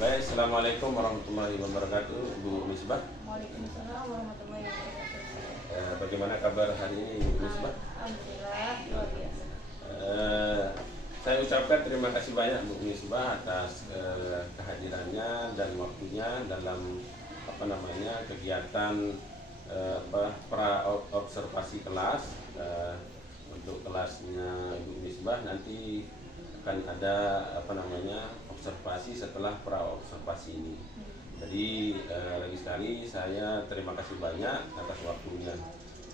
Baik, Assalamualaikum warahmatullahi wabarakatuh, Bu Misbah. Waalaikumsalam warahmatullahi wabarakatuh. Bagaimana kabar hari ini, Bu Misbah? Alhamdulillah, luar biasa. Saya ucapkan terima kasih banyak Bu Misbah atas kehadirannya dan waktunya dalam kegiatan pra observasi kelas. Untuk kelasnya Ibu Misbah nanti akan ada observasi setelah pra observasi ini. Jadi lagi sekali saya terima kasih banyak atas waktunya.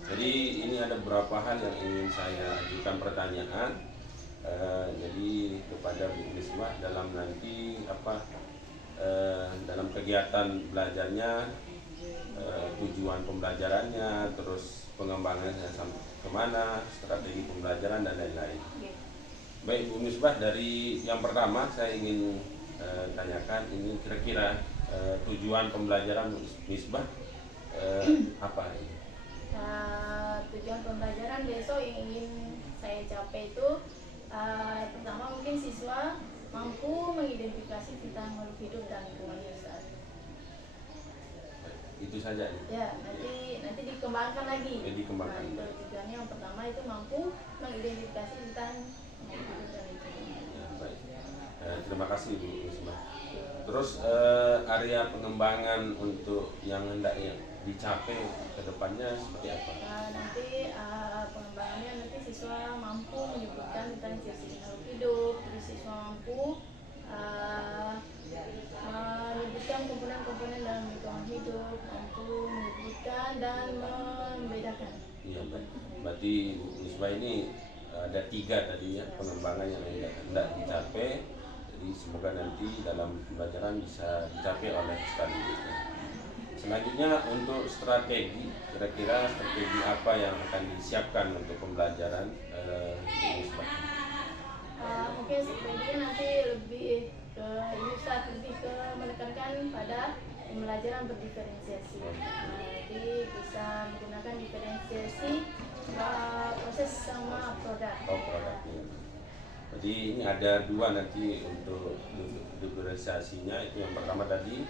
Jadi ini ada beberapa hal yang ingin saya ajukan pertanyaan. Jadi kepada Bu Misbah dalam nanti dalam kegiatan belajarnya, tujuan pembelajarannya, terus pengembangannya sampai kemana, strategi pembelajaran dan lain-lain. Baik Bu Misbah, dari yang pertama saya ingin tanyakan ini kira-kira tujuan pembelajaran Bu Misbah apa ini? Tujuan pembelajaran besok yang ingin saya capai itu pertama mungkin siswa mampu mengidentifikasi tentang makhluk hidup dan lingkungan Ustaz. Itu saja ya. Nanti dikembangkan lagi. Dikembangkan. Nah, tujuannya yang pertama itu mampu mengidentifikasi tentang makhluk hidup dan lingkungan. Baik. Terima kasih Bu Misbah. Terus area pengembangan untuk yang hendak dicapai ke depannya seperti apa? Nanti pengembangannya nanti siswa mampu menyebutkan tentang ciri-ciri makhluk hidup, terus siswa mampu menyebutkan komponen-komponen dalam lingkungan hidup, mampu menyebutkan dan membedakan. Iya, baik. Berarti Bu Misbah ini ada 3 tadi ya pengembangan yang hendak dicapai. Jadi semoga nanti dalam pembelajaran bisa dicapai oleh sekaligus. Selanjutnya untuk strategi, kira-kira strategi apa yang akan disiapkan untuk pembelajaran Bu Misbah? Mungkin strateginya nanti lebih ke menekankan pada pembelajaran berdiferensiasi. Jadi bisa menggunakan diferensiasi proses sama produk. Produknya. Jadi ini ada 2 nanti untuk diferensiasinya. Itu yang pertama tadi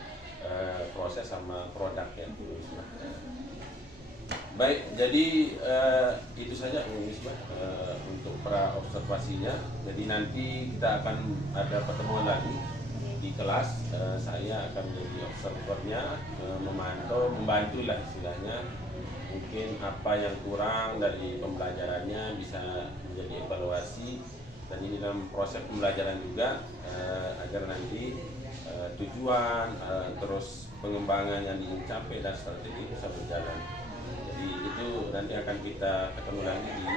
proses sama produk ya. Baik, jadi itu saja Bu Misbah untuk pra observasinya. Jadi nanti kita akan ada pertemuan lagi di kelas. Saya akan menjadi observernya, membantu lah istilahnya. Mungkin apa yang kurang dari pembelajarannya bisa menjadi evaluasi, dan ini dalam proses pembelajaran juga agar nanti tujuan terus pengembangan yang ingin capai dan strategi bisa berjalan. Jadi itu nanti akan kita ketemu lagi di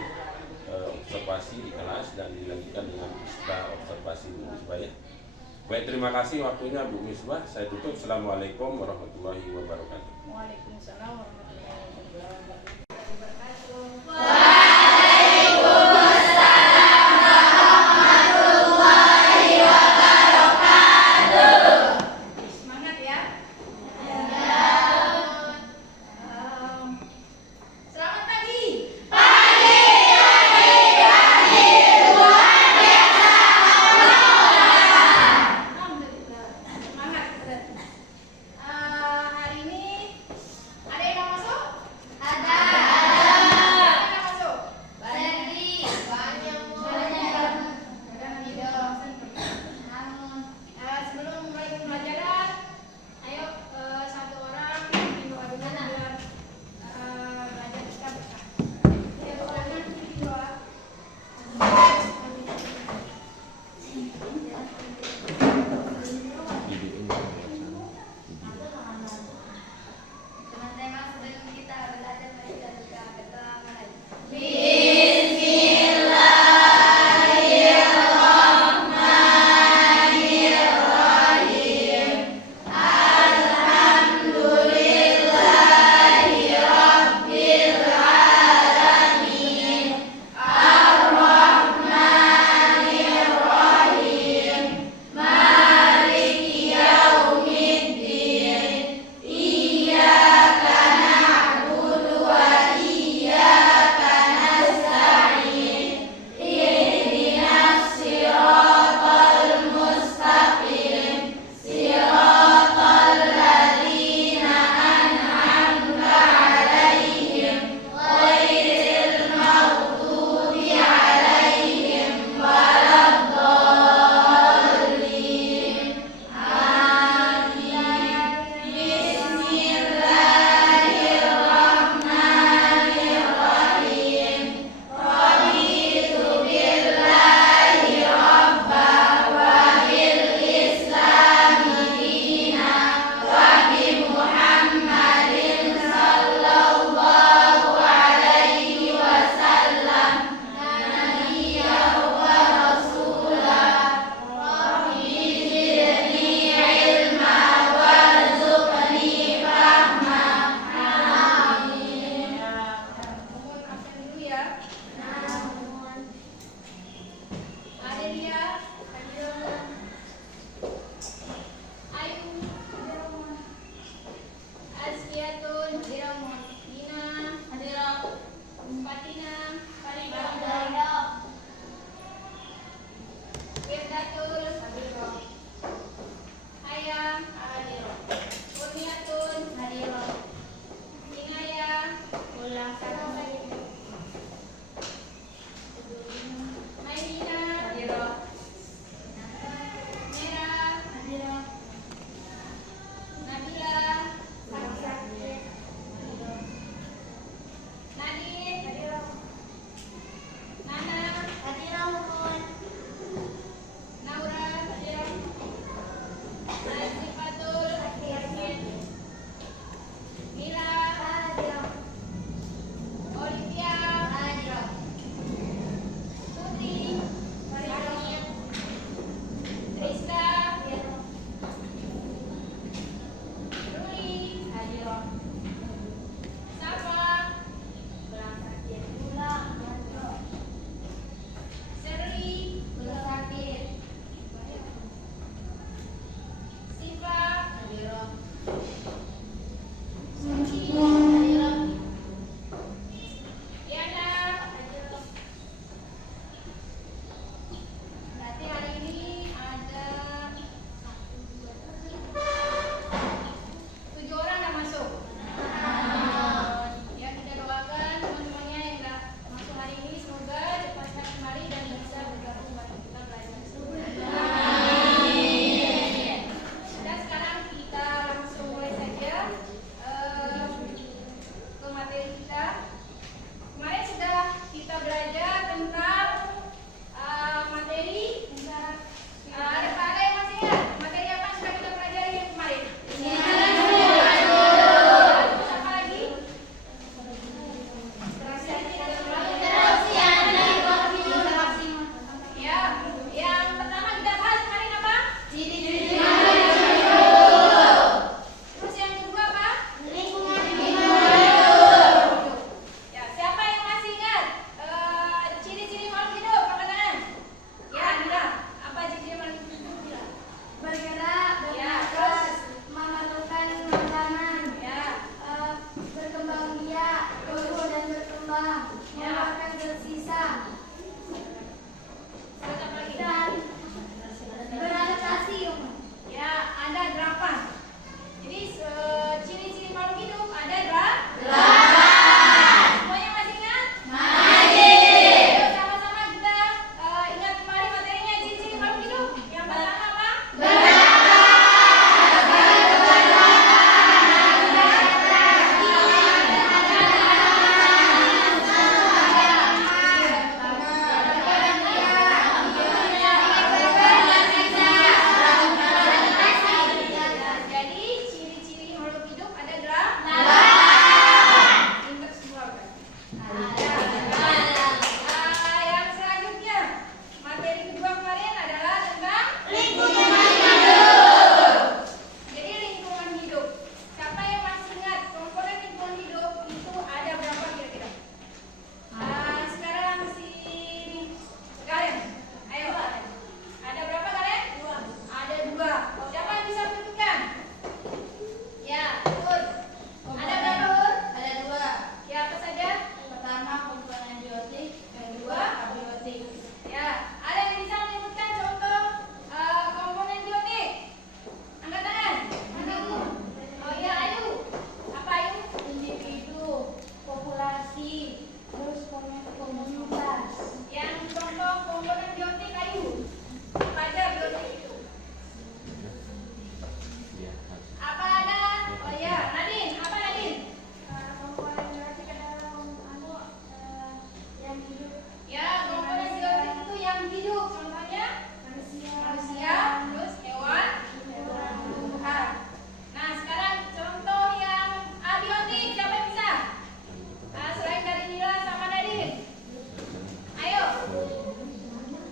observasi di kelas dan dilanjutkan dengan setelah observasi Bu Misbah ya. Baik, terima kasih waktunya Bu Misbah. Saya tutup. Assalamualaikum warahmatullahi wabarakatuh. Waalaikumsalam warahmatullahi wabarakatuh. Semangat ya. Selamat pagi. Alhamdulillah. Semangat. Hari ini ada yang mau masuk? Ada.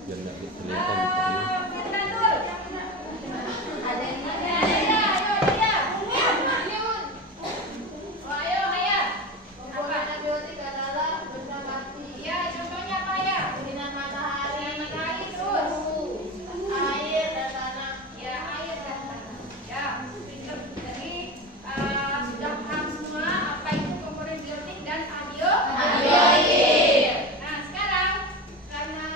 biar nggak kelihatan gitu ya. Antibiotik adalah benda mati. Ya, contohnya apa ya? Sinar matahari, suhu, air dan tanah. Ya, air dan tanah. Ya, pinter. Jadi sudah paham semua apa itu komponen biotik dan antibiotik. Nah, sekarang karena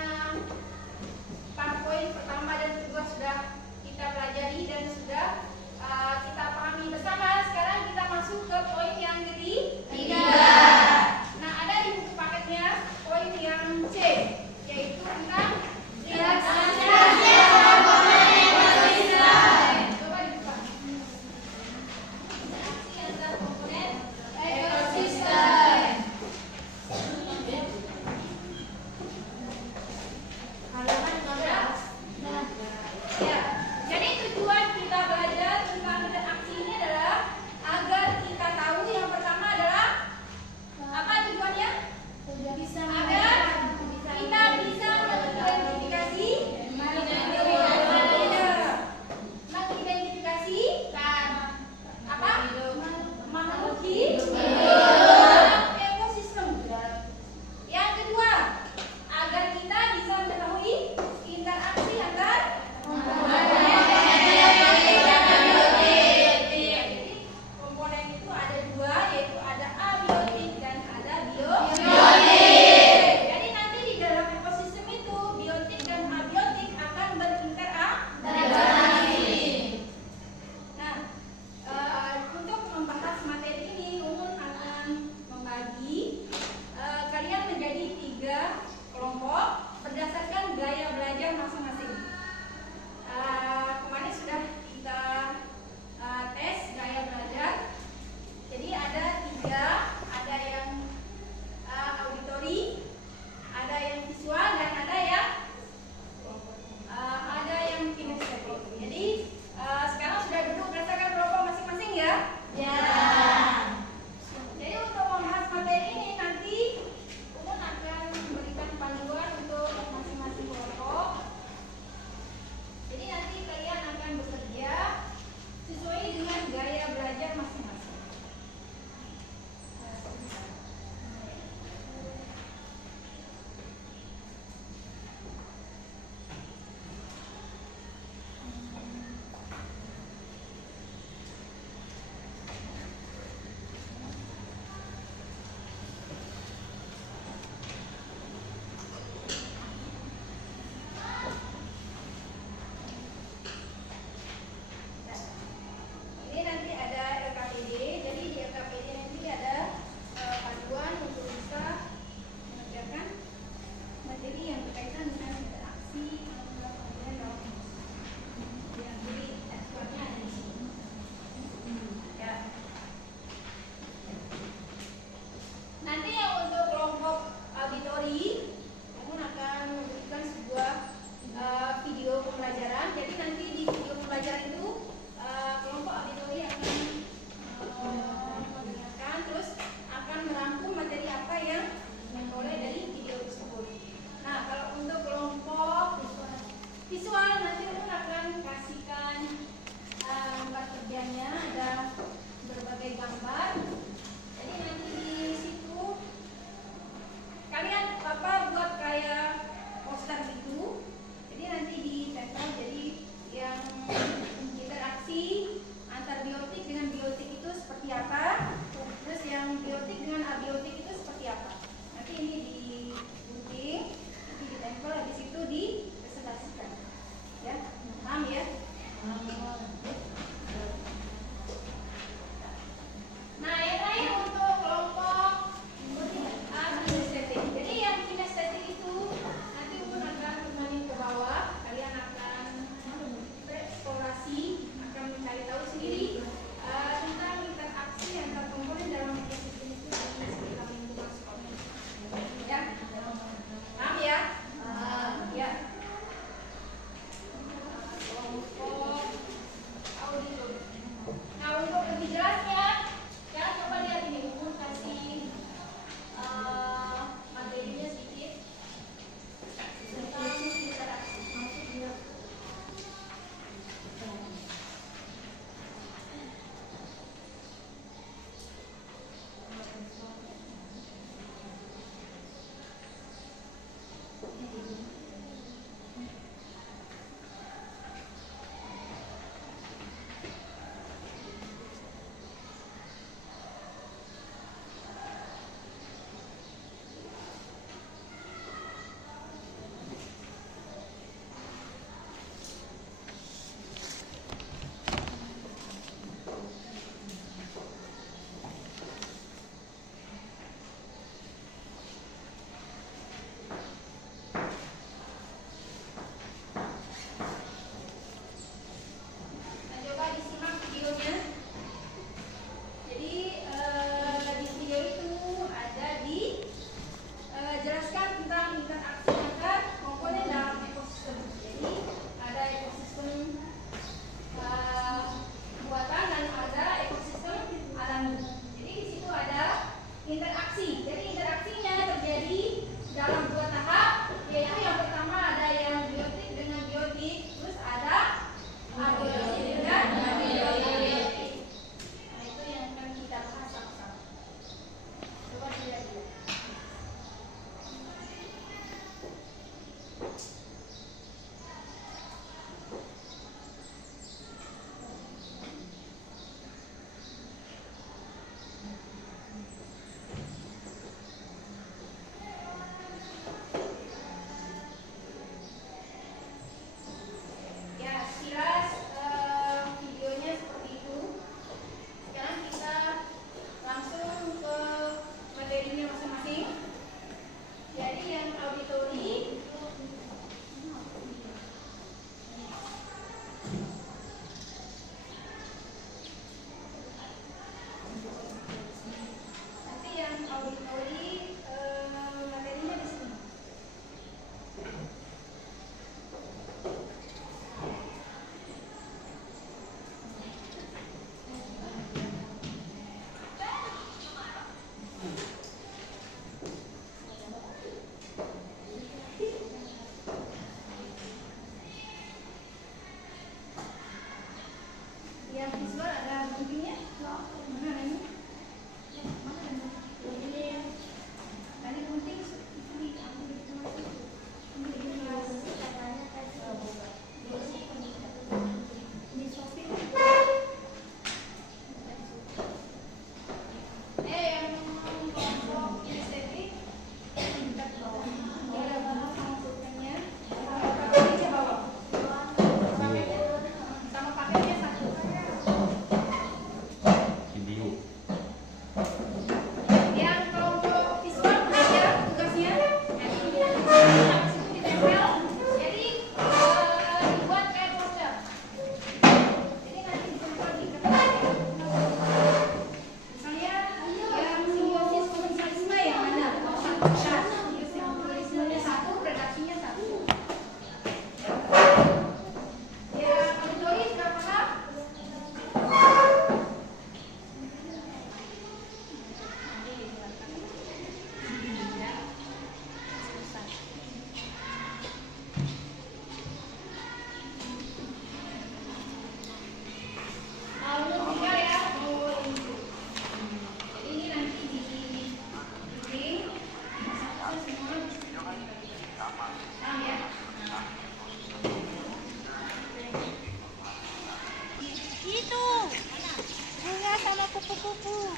kupu-kupu.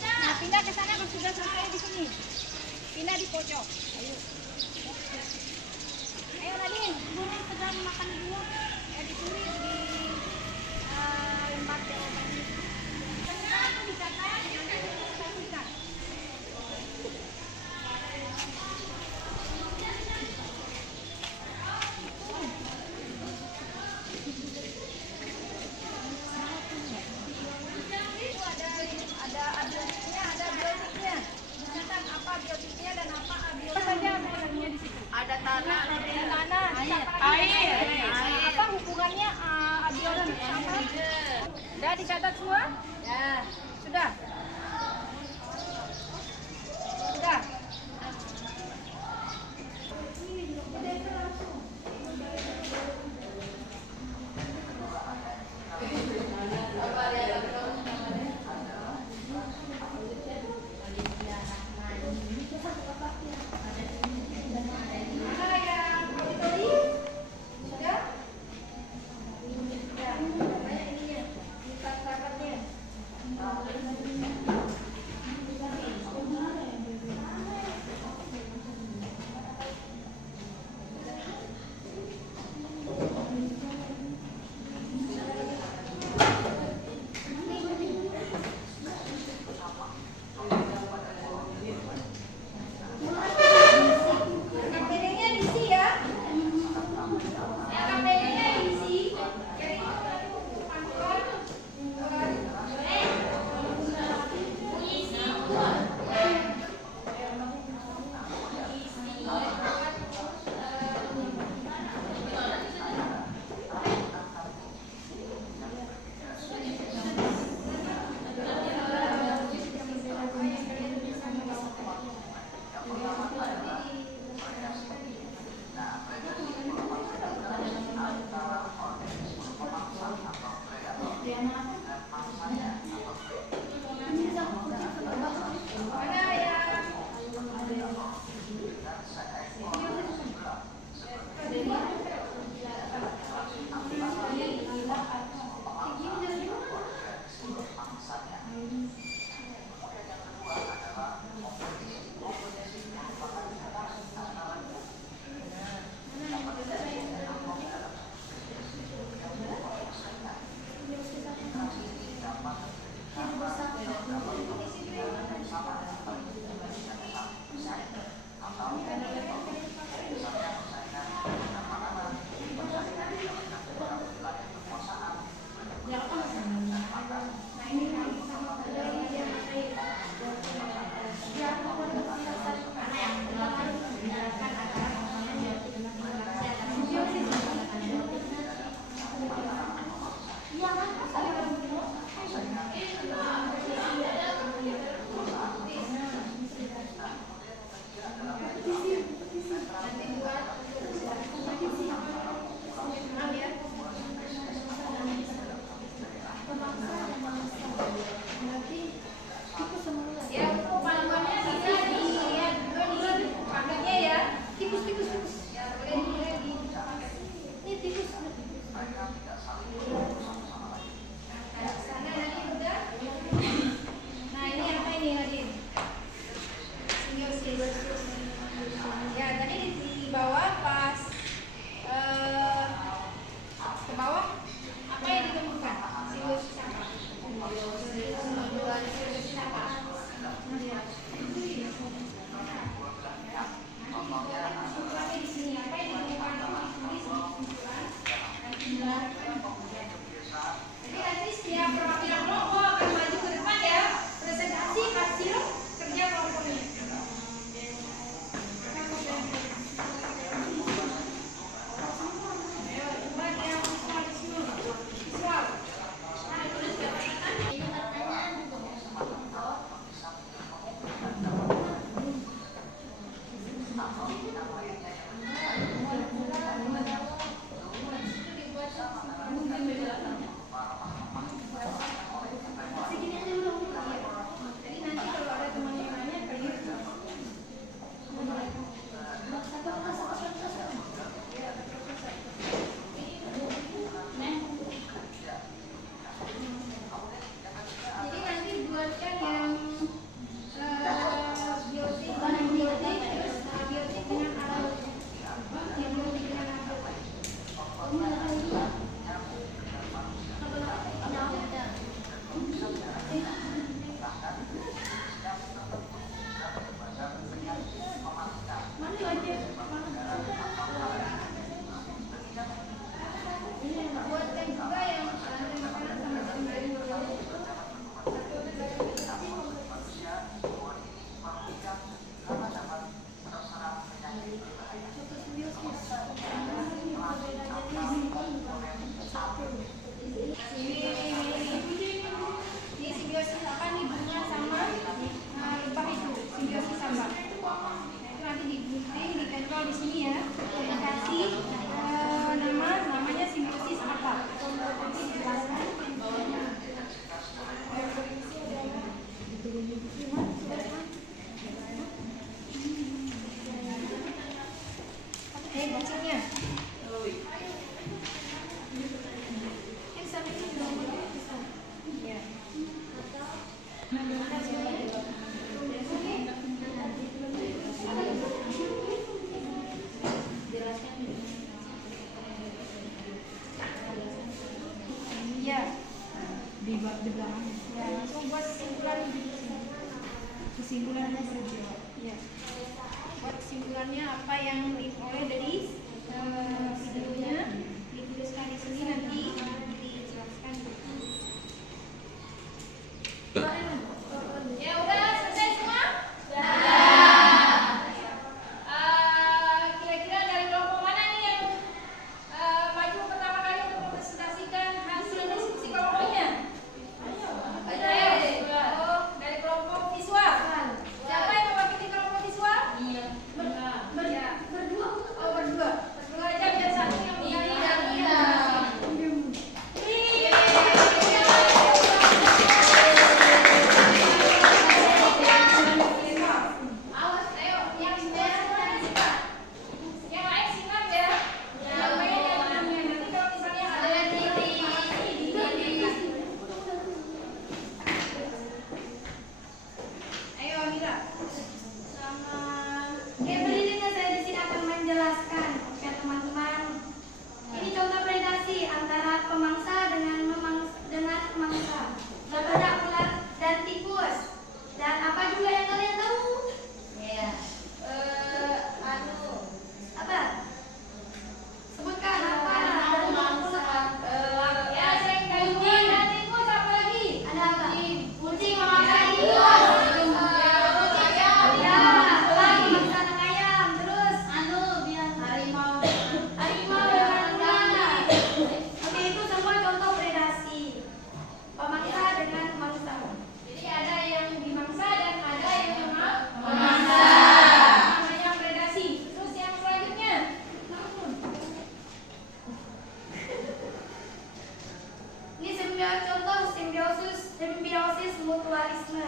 Nah, pindah ke sana kalau sudah selesai di sini. Pindah di pojok. Ayo. Ayo Nadine, burung sedang makan dulu. Ya ditulis di lembar jawaban itu. Benar tuh dicatat, nanti disaksikan. Ada abiotiknya, ada biotiknya. Dicatat apa biotiknya dan apa abiotiknya. Apa saja makanannya di situ? Ada tanah, air. Apa hubungannya abiotik sama? Sudah dicatat semua? Ya. Sudah. Sudah. Ya, di belakang. Ya, langsung buat kesimpulannya saja. Ya, buat kesimpulannya apa yang diperoleh dari videonya dituliskan di sini nanti dijelaskan. Ya udah selesai semua? Kira-kira dari kelompok mana nih yang maju pertama kali untuk mempresentasikan hasil diskusi kelompoknya? Oh, dari kelompok visual. Siapa yang mewakili kelompok visual? Iya. Berdua. Oh, berdua. Berdua aja biar satu yang menyanyi dan awas, ayo, yang lain simak ya. Namanya dan namanya. Nanti kalau misalnya ada ayo Mira. Berdiri dengan saya di sini akan menjelaskan. Oke teman-teman. Ini contoh predasi antara pemangsa dengan pemangsa. Contohnya ular dan tikus. Dan apa juga yang kalian tahu? Iya. Apa? Sebutkan apa? Ya, saya yang kucing dan tikus apa lagi? Ada apa? Kucing memakan tikus. Ya, elang memakan anak ayam. Terus harimau dengan ular. Oke, itu semua contoh predasi. Pemangsa dengan pemangsa. Jadi ada yang dimangsa dan ada yang memangsa. Namanya predasi. Terus yang selanjutnya. Ini contoh simbiosis mutualisme.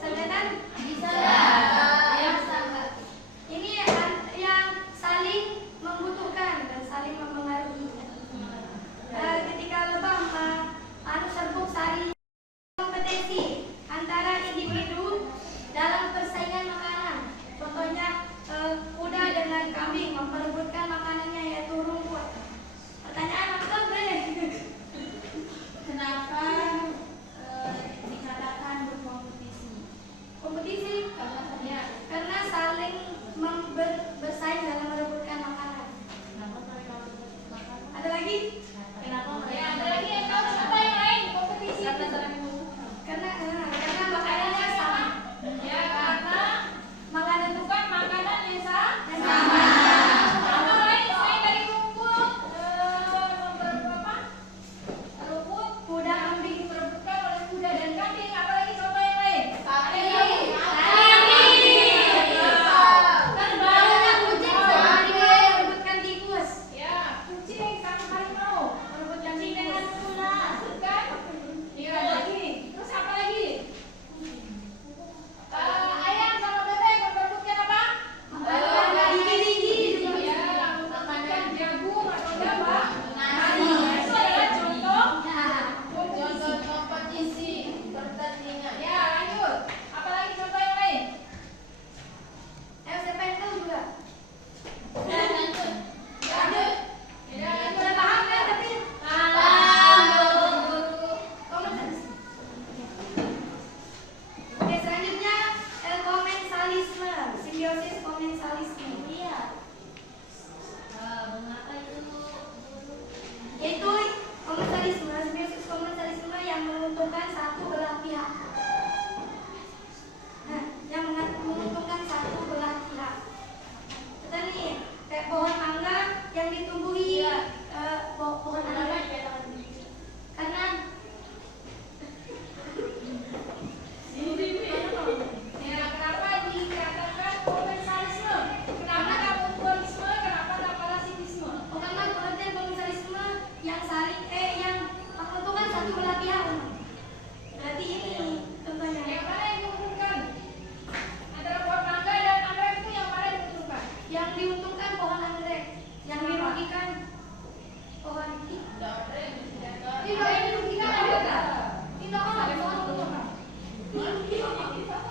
Sangkatan? Bisa. Ini yang saling membutuhkan dan saling mempengaruhi. Ketika lebam serbuk sari kompetisi antara individu dalam persaingan makanan. Contohnya kuda dengan kambing memperebutkan makanannya yaitu rumput. Pertanyaan apa Bre? Kenapa dikatakan berkompetisi? Kompetisi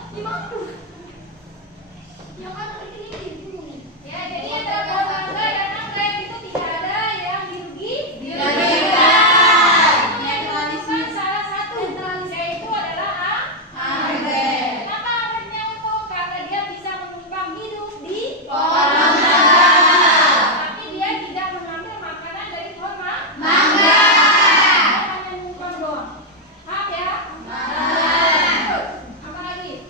Ya kan ini. Ya, jadi yang terbawa mangga dan anggrek itu tidak ada yang dirugikan. Yang dirugikan salah satu, yaitu adalah anggrek. Kenapa anggreknya untung? Karena dia bisa menumpang hidup di pohon mangga. Tapi dia tidak mengambil makanan dari pohon mangga. Dia hanya menumpang doang. Paham ya? Apa lagi?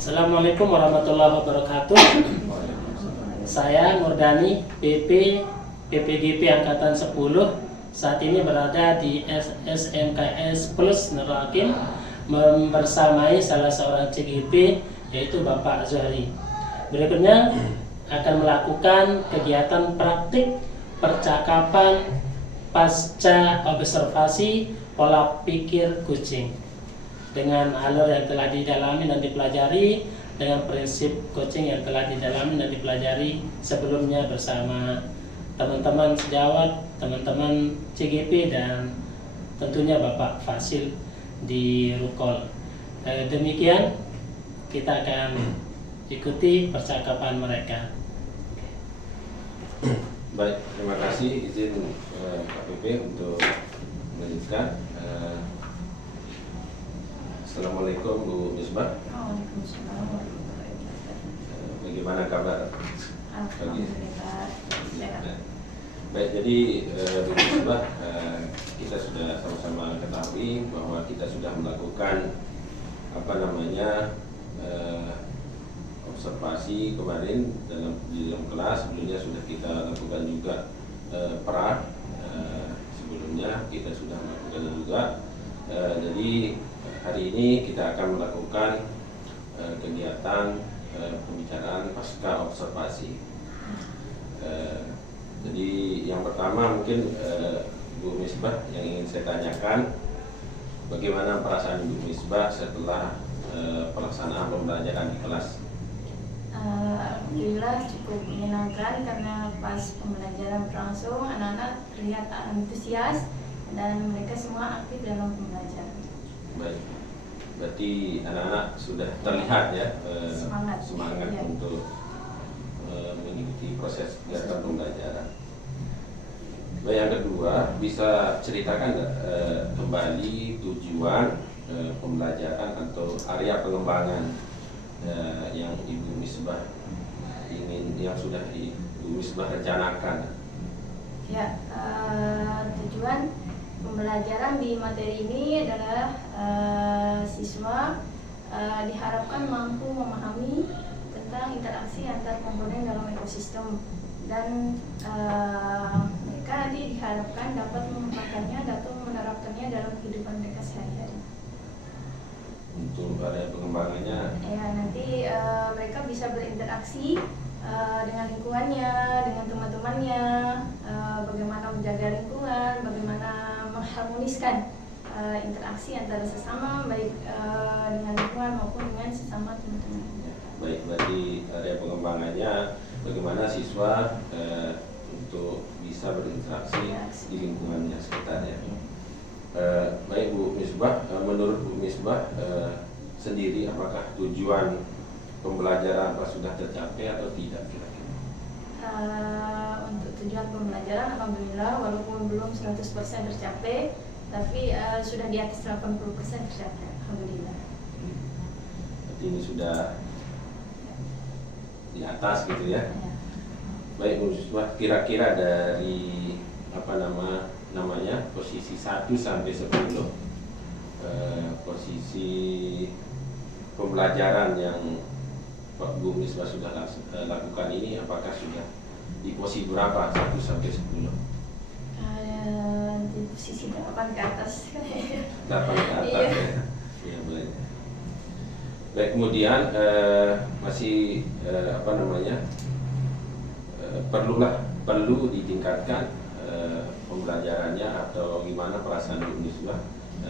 Assalamualaikum warahmatullahi wabarakatuh. Saya Murdani, PPDP Angkatan 10. Saat ini berada di SMKS Plus Nurakin membersamai salah seorang CGP, yaitu Bapak Zuhari. Berikutnya akan melakukan kegiatan praktik percakapan pasca observasi pola pikir kucing dengan alur yang telah didalami dan dipelajari, dengan prinsip coaching yang telah didalami dan dipelajari sebelumnya bersama teman-teman sejawat, teman-teman CGP, dan tentunya Bapak Fasil di Rukol. Demikian kita akan ikuti percakapan mereka. Baik, terima kasih izin KPP untuk melanjutkan. Assalamualaikum Bu Misbah. Waalaikumsalam. Bagaimana kabar? Alhamdulillah. Baik, jadi Bu Misbah, kita sudah sama-sama ketahui bahwa kita sudah melakukan observasi kemarin di dalam kelas. Sebelumnya sudah kita lakukan juga sebelumnya kita sudah melakukan juga. Jadi hari ini kita akan melakukan kegiatan pembicaraan pasca observasi. Jadi yang pertama mungkin Bu Misbah yang ingin saya tanyakan, bagaimana perasaan Bu Misbah setelah pelaksanaan pembelajaran di kelas? Alhamdulillah cukup menyenangkan karena pas pembelajaran berlangsung anak-anak terlihat antusias dan mereka semua aktif dalam pembelajaran. Baik. berarti anak-anak sudah terlihat ya Semangat. Ya. untuk mengikuti proses kegiatan pembelajaran. Nah, yang kedua, bisa ceritakan nggak kembali tujuan pembelajaran atau area pengembangan yang Ibu Misbah yang sudah Ibu Misbah rencanakan? Ya, tujuan pembelajaran di materi ini adalah siswa diharapkan mampu memahami tentang interaksi antar komponen dalam ekosistem, dan mereka nanti diharapkan dapat memanfaatkannya atau menerapkannya dalam kehidupan mereka sehari-hari. Untuk area pengembangannya, Ya, nanti mereka bisa berinteraksi dengan lingkungannya, dengan teman-temannya, bagaimana menjaga lingkungan, bagaimana mengharmoniskan interaksi antara sesama, baik dengan lingkungan maupun dengan sesama teman-teman. baik, berarti area pengembangannya bagaimana siswa untuk bisa berinteraksi di lingkungannya sekitarnya. Baik Bu Misbah, menurut Bu Misbah sendiri, apakah tujuan pembelajaran sudah tercapai atau tidak kira-kira? Untuk tujuan pembelajaran alhamdulillah walaupun belum 100% tercapai, tapi sudah di atas 80% tercapai, alhamdulillah. Berarti ini sudah di atas gitu ya. Ya. Baik Bu Misbah, kira-kira dari namanya posisi 1 sampai 10, posisi pembelajaran yang Bu Misbah sudah lakukan ini, apakah sudah di posisi berapa 1 sampai 10? Di posisi 8 ke atas. 8 ke atas Iya. ya. Iya, boleh. Baik, kemudian masih perlu ditingkatkan pembelajarannya, atau gimana perasaan Bu Misbah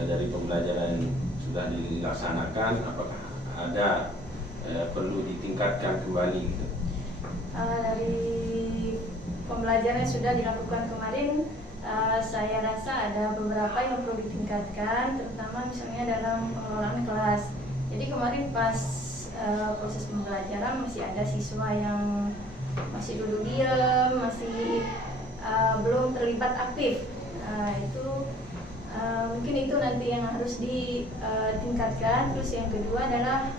dari pembelajaran yang sudah dilaksanakan, apakah ada perlu ditingkatkan kembali gitu? Dari pembelajaran yang sudah dilakukan kemarin, saya rasa ada beberapa yang perlu ditingkatkan, terutama misalnya dalam pengelolaan kelas. Jadi kemarin pas proses pembelajaran masih ada siswa yang masih duduk diam, masih belum terlibat aktif. Mungkin itu nanti yang harus ditingkatkan. Terus yang kedua adalah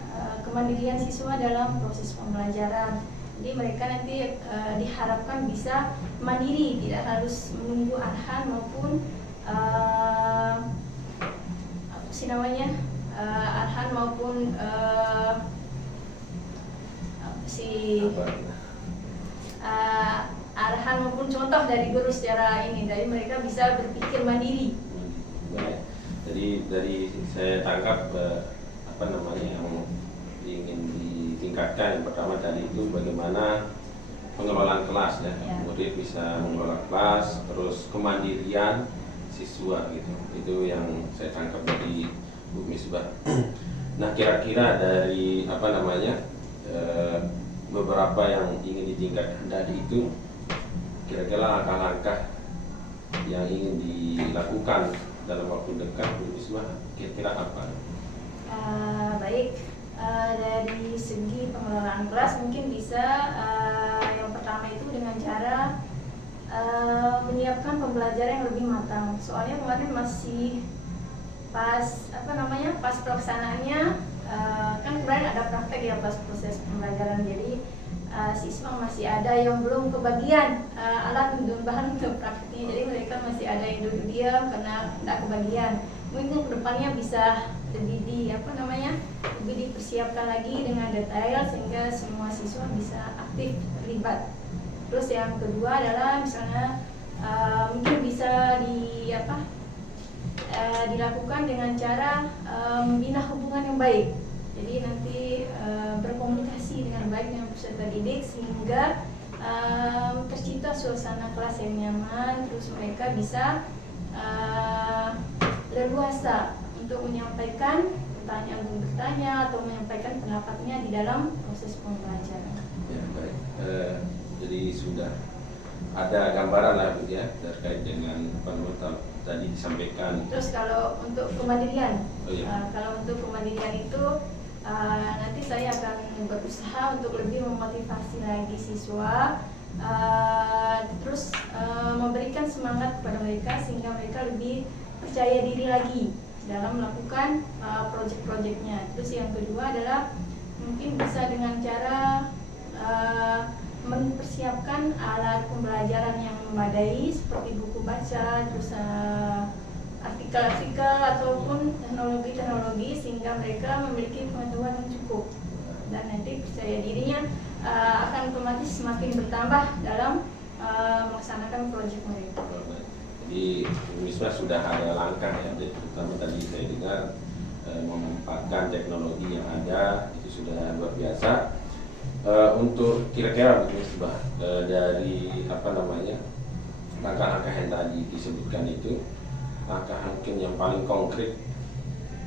kemandirian siswa dalam proses pembelajaran. Jadi mereka nanti diharapkan bisa mandiri, tidak harus menunggu arahan maupun arahan maupun arahan maupun contoh dari guru secara ini. Dari mereka bisa berpikir mandiri. Baik. Jadi dari saya tangkap yang ingin ditingkatkan, yang pertama tadi itu bagaimana pengelolaan kelas ya. Ya. Murid bisa mengelola kelas, terus kemandirian siswa gitu. Itu yang saya tangkap dari Bu Misbah. Nah, kira-kira dari beberapa yang ingin ditingkatkan tadi itu, kira-kira langkah-langkah yang ingin dilakukan dalam waktu dekat Bu Misbah, kira-kira apa? Baik, dari segi pengelolaan kelas mungkin bisa yang pertama itu dengan cara menyiapkan pembelajaran yang lebih matang. Soalnya kemarin masih pas pelaksanaannya, kan kemarin ada praktek ya pas proses pembelajaran, jadi siswa masih ada yang belum kebagian alat dan bahan untuk prakteknya, jadi mereka masih ada yang duduk diam karena tidak kebagian. Mungkin kedepannya bisa lebih lebih dipersiapkan lagi dengan detail sehingga semua siswa bisa aktif terlibat. Terus yang kedua adalah misalnya mungkin bisa dilakukan dengan cara membina hubungan yang baik. Jadi nanti berkomunikasi dengan baik dengan peserta didik sehingga tercipta suasana kelas yang nyaman. Terus mereka bisa leluasa untuk menyampaikan pertanyaan bertanya atau menyampaikan pendapatnya di dalam proses pembelajaran. Ya, baik. Jadi sudah ada gambaran lah Bu ya terkait dengan tadi disampaikan. Terus kalau untuk kemandirian, Oh, iya. kalau untuk kemandirian itu nanti saya akan berusaha untuk lebih memotivasi lagi siswa, terus memberikan semangat kepada mereka sehingga mereka lebih percaya diri lagi dalam melakukan proyek-proyeknya. Terus yang kedua adalah mungkin bisa dengan cara mempersiapkan alat pembelajaran yang memadai seperti buku baca, terus artikel-artikel ataupun teknologi-teknologi sehingga mereka memiliki pengetahuan yang cukup dan nanti percaya dirinya akan otomatis semakin bertambah dalam melaksanakan proyek mereka. Jadi MISWA sudah ada langkah ya, terutama tadi saya dengar memanfaatkan teknologi yang ada itu sudah luar biasa. Untuk kira-kira MISWA dari langkah-langkah yang tadi disebutkan itu, langkah mungkin yang paling konkret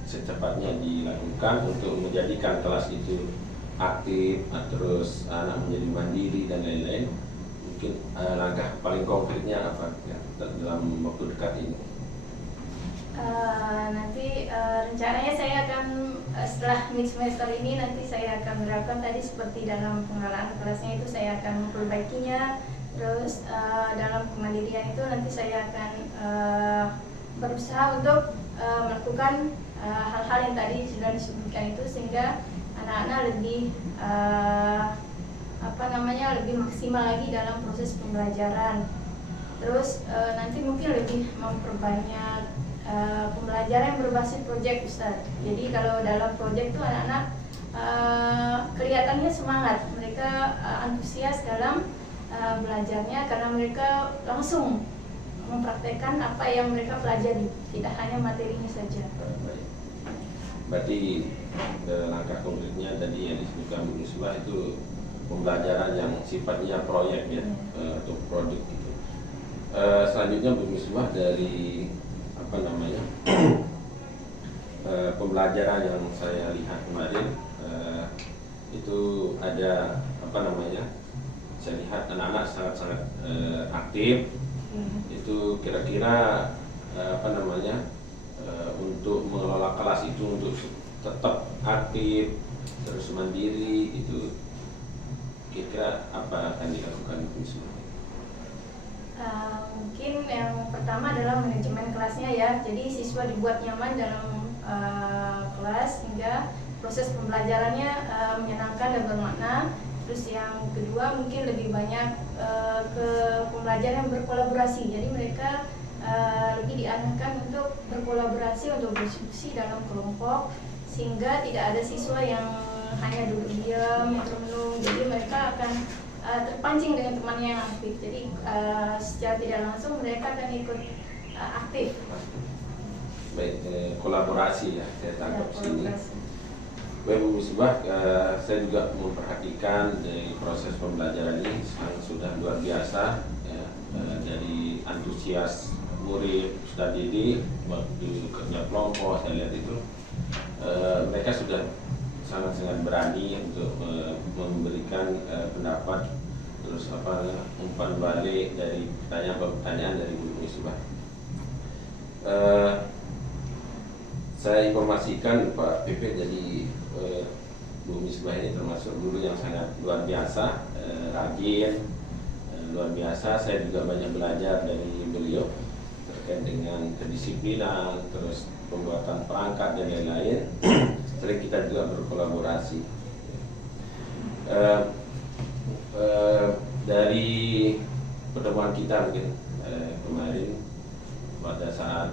secepatnya dilakukan untuk menjadikan kelas itu aktif, terus anak menjadi mandiri dan lain-lain. Mungkin langkah paling konkretnya apa ya, dalam waktu dekat ini? Nanti rencananya saya akan setelah mid semester ini nanti saya akan menerapkan tadi seperti dalam pengelolaan kelasnya itu saya akan memperbaikinya. Terus dalam kemandirian itu nanti saya akan berusaha untuk melakukan hal-hal yang tadi sudah disebutkan itu sehingga anak-anak lebih lebih maksimal lagi dalam proses pembelajaran. Terus nanti mungkin lebih memperbanyak pembelajaran yang berbasis proyek, Ustaz. Jadi kalau dalam proyek itu anak-anak kelihatannya semangat, mereka antusias dalam belajarnya karena mereka langsung mempraktekkan apa yang mereka pelajari, tidak hanya materinya saja. Baik. Berarti langkah konkretnya tadi yang disebutkan Bu Misbah itu pembelajaran yang sifatnya proyek ya, atau produk gitu. Selanjutnya Bu Misbah dari pembelajaran yang saya lihat kemarin itu ada saya lihat anak-anak sangat-sangat aktif. Itu kira-kira untuk mengelola kelas itu untuk tetap aktif terus mandiri itu kira-kira apa akan dilakukan semua? Mungkin yang pertama adalah manajemen kelasnya ya. Jadi siswa dibuat nyaman dalam kelas hingga proses pembelajarannya menyenangkan dan bermakna. Terus yang kedua mungkin lebih banyak ke pembelajaran yang berkolaborasi. Jadi mereka lebih diarahkan untuk berkolaborasi, untuk berdiskusi dalam kelompok sehingga tidak ada siswa yang hanya duduk diam atau menung. Jadi mereka akan terpancing dengan temannya yang aktif. Jadi secara tidak langsung mereka akan ikut aktif. Baik, kolaborasi ya saya tangkap sini. Baik Bu Misbah, saya juga memperhatikan dari proses pembelajaran ini sudah luar biasa ya, dari antusias murid, Ustadz Didi waktu kerja kelompok saya lihat itu mereka sudah sangat-sangat berani untuk memberikan pendapat terus umpan balik dari pertanyaan dari Bu Misbah. Saya informasikan Pak Pepe jadi Bu Misbah ini termasuk guru yang sangat luar biasa, rajin, luar biasa. Saya juga banyak belajar dari beliau terkait dengan kedisiplinan, terus pembuatan perangkat dan lain-lain. Sering kita juga berkolaborasi. Dari pertemuan kita mungkin kemarin pada saat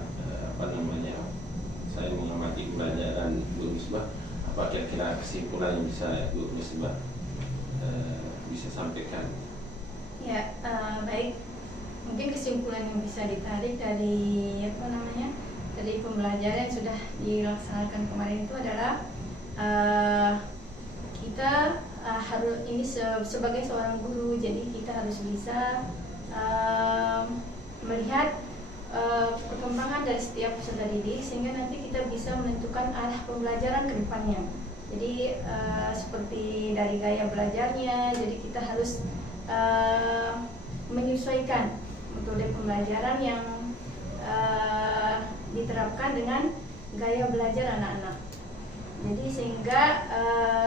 saya mengamati pelajaran Bu Misbah, apa kira-kira kesimpulan yang bisa Bu Misbah bisa sampaikan? Ya, baik. Mungkin kesimpulan yang bisa ditarik dari dari pembelajaran yang sudah dilaksanakan kemarin itu adalah kita harus ini sebagai seorang guru, jadi kita harus bisa melihat perkembangan dari setiap peserta didik sehingga nanti kita bisa menentukan arah pembelajaran ke depannya. Jadi seperti dari gaya belajarnya, jadi kita harus menyesuaikan metode pembelajaran yang diterapkan dengan gaya belajar anak-anak. Jadi sehingga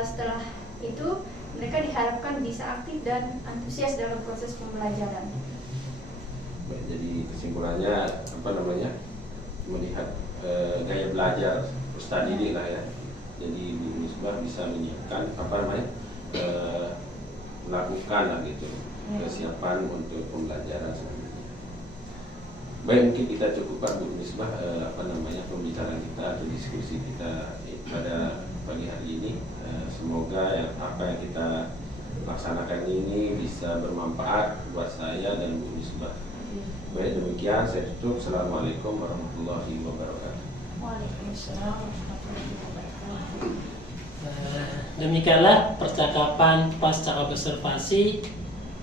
setelah itu mereka diharapkan bisa aktif dan antusias dalam proses pembelajaran. Baik, jadi kesimpulannya melihat gaya belajar peserta didik lah ya. Jadi Bu Misbah bisa menyiapkan melakukan lah gitu kesiapan untuk pembelajaran selanjutnya. Baik, mungkin kita cukupkan Bu Misbah pembicaraan kita atau diskusi kita pada pagi hari ini. Semoga apa yang kita laksanakan ini bisa bermanfaat buat saya dan Bu Misbah. Baik, demikian saya tutup. Assalamualaikum warahmatullahi wabarakatuh. Waalaikumsalam warahmatullahi wabarakatuh. Demikianlah percakapan pasca observasi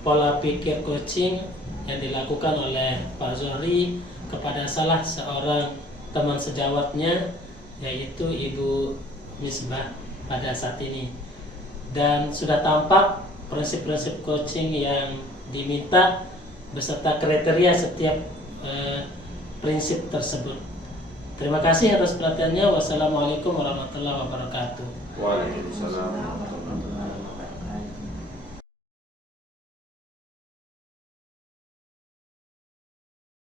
pola pikir coaching yang dilakukan oleh Pak Zohri kepada salah seorang teman sejawatnya, yaitu Ibu Misbah pada saat ini. Dan sudah tampak prinsip-prinsip coaching yang diminta beserta kriteria setiap prinsip tersebut. Terima kasih atas perhatiannya. Wassalamualaikum warahmatullahi wabarakatuh. Waalaikumsalam warahmatullahi wabarakatuh.